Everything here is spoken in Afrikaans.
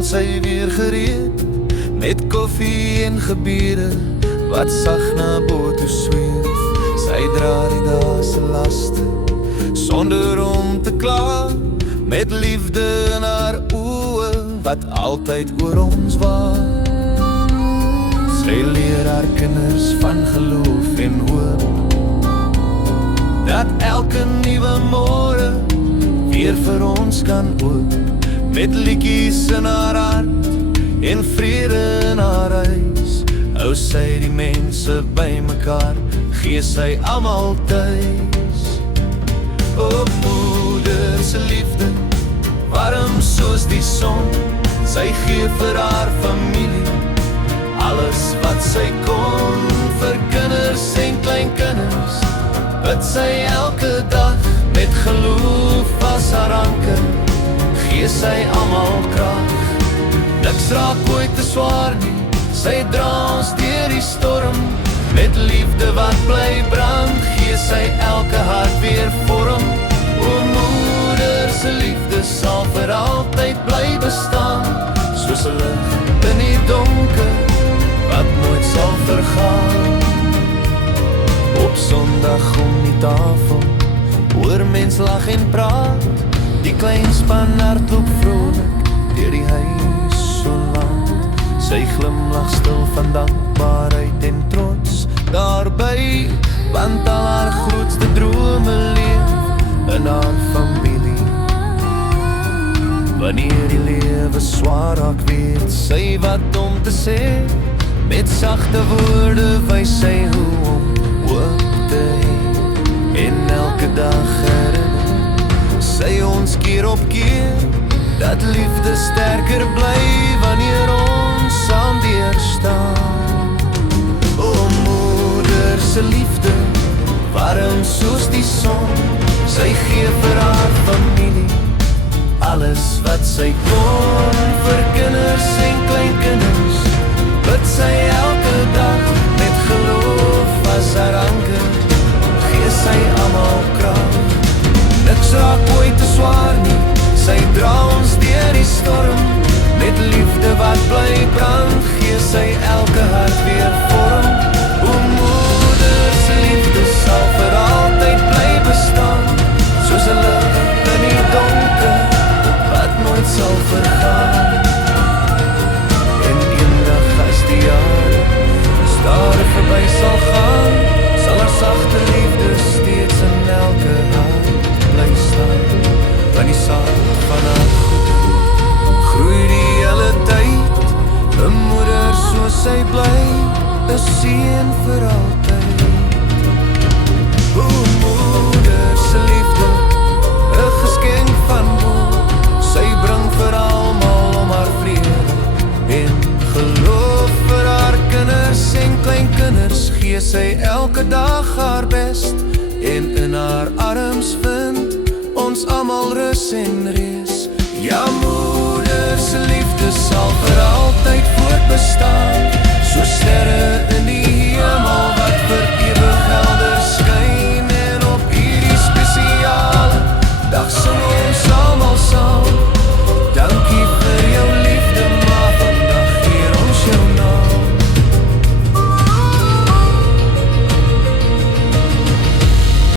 staan sy weer gereed, met koffie en gebiede, wat sag na bo toe sweef. Sy dra die dae se laste, sonder om te kla, met liefde in haar oë, wat altyd oor ons waak. Sy leer haar kinders van geloof en hoop, dat elke nuwe môre weer vir ons kan oop, met liedjies in haar hart en vrede in haar huis. Hou sy die mense by mekaar, gee sy almal tuis. O moeder se liefde, warm soos die son, sy gee vir haar familie alles wat sy kon. Vir kinders en kleinkinders bid sy elke dag, met geloof as haar anker, gee sy almal krag. Niks raak ooit te swaar nie, sy dra ons deur die storm, met liefde wat bly brand, gee sy elke hart weer vorm. O moeder se liefde sal vir altyd bly bestaan, soos 'n lig in die donker, wat nooit sal vergaan. Op Sondag om die tafel, hoor mens lag en praat, die klein span hardloop vrolik deur die huis so lank. Sy glimlag stil van dankbaarheid en trots daarby, want al haar grootste drome leef in haar familie. Wanneer die lewe swaar raak, weet sy wat om te sê, met sagte woorde wys sy hoe om hoop te hê. En elke dag herinner sy ons keer op keer, dat liefde sterker bly wanneer ons saam deurstaan. O moeder se liefde, warm soos die son, sy gee vir haar familie alles wat sy kon. Vir kinders en kleinkinders bid sy elke dag, met geloof as haar anker, gee sy almal krag. Niks raak ooit te swaar nie, sy dra ons deur die storm, met liefde wat bly brand, gee sy elke hart weer vorm. O moeder se liefde sal vir altyd bly bestaan, soos 'n lig in die donker, wat nooit sal vergaan. En eendag as die jare stadig verby sal gaan, sal haar sagte liefde steeds in elke hart bly staan. Van die saad van haar goed groei die hele tyd, 'n moeder soos sy bly, 'n seën vir altyd. O moeder se liefde, 'n geskenk van bo, sy bring vir almal om haar vrede en geloof. Vir haar kinders en kleinkinders gee sy elke dag haar best, en in haar arms vind ons almal rus en reus. Ja, moeder se liefde sal vir altyd voortbestaan, so sterre in die